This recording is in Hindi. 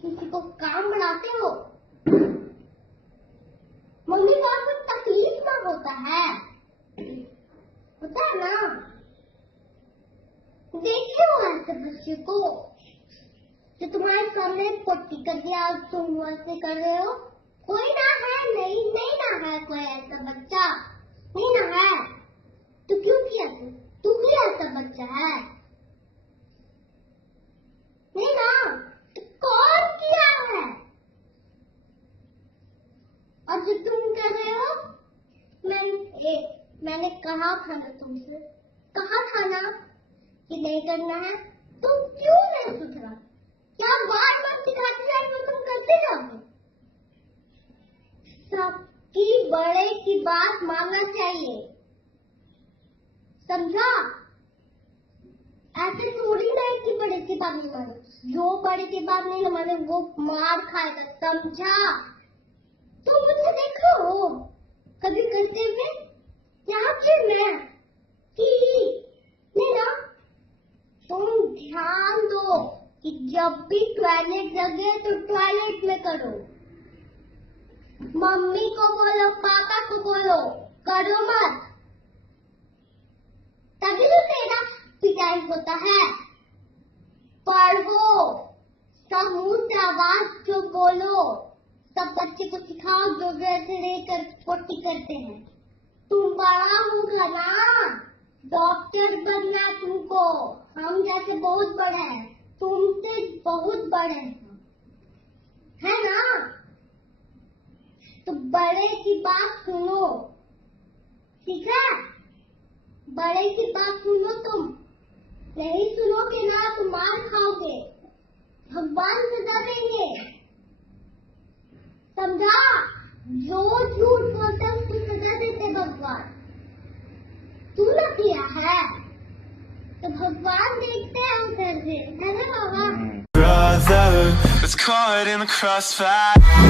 किसी को काम बनाते हो। मम्मी को कोई तकलीफ ना होता है ना। देखे हो ऐसे बच्चे को जो तुम्हारे सामने पोटी कर दिया, तुम वैसे कर रहे हो। कोई ना है, नहीं ना है कोई ऐसा बच्चा, नहीं ना है। तो क्यों किया तू ही ऐसा बच्चा है, नहीं ना। तो कौन किया है? और जो तुम कर रहे हो, मैंने कहा था ना तुमसे, कहा था ना कि नहीं करना है। तुम क्यों नहीं सुधरा? क्या बात मत सिखाते जाओगे, तुम करते जाओगे। सबकी बड़े की बात मानना चाहिए, समझा? ऐसे थोड़ी ना कि बड़े की बात नहीं माने। जो बड़े की बात नहीं माने वो मार खाएगा, समझा? तुम मुझे देखो कभी करते हुए, यहाँ से मैं कि नहीं ना। तुम ध्यान दो कि जब भी टॉयलेट लगे तो टॉयलेट में करो। मम्मी को बोलो, पापा को बोलो, करो मत। तभी तो तेरा पिटाई होता है। पढ़ो, सब मुंह से आवाज जो बोलो, सब बच्चे को सिखाओ जो ऐसे रहकर पोटी करते हैं। तुम बड़ा होगा ना, डॉक्टर बनना है तुमको। हम जैसे बहुत बड़े हैं, तुमसे बहुत बड़े हैं, है ना। तो बड़े की बात सुनो, ठीक है? बड़े की बात सुनो। तुम नहीं सुनोगे ना तो मार खाओगे, भगवान सजा देंगे, समझा? जो झूठ बोलता है उसको सजा देते भगवान। तू ना किया है तो भगवान देखते हैं उधर से, है ना बाबा? Brother was caught in the crossfire.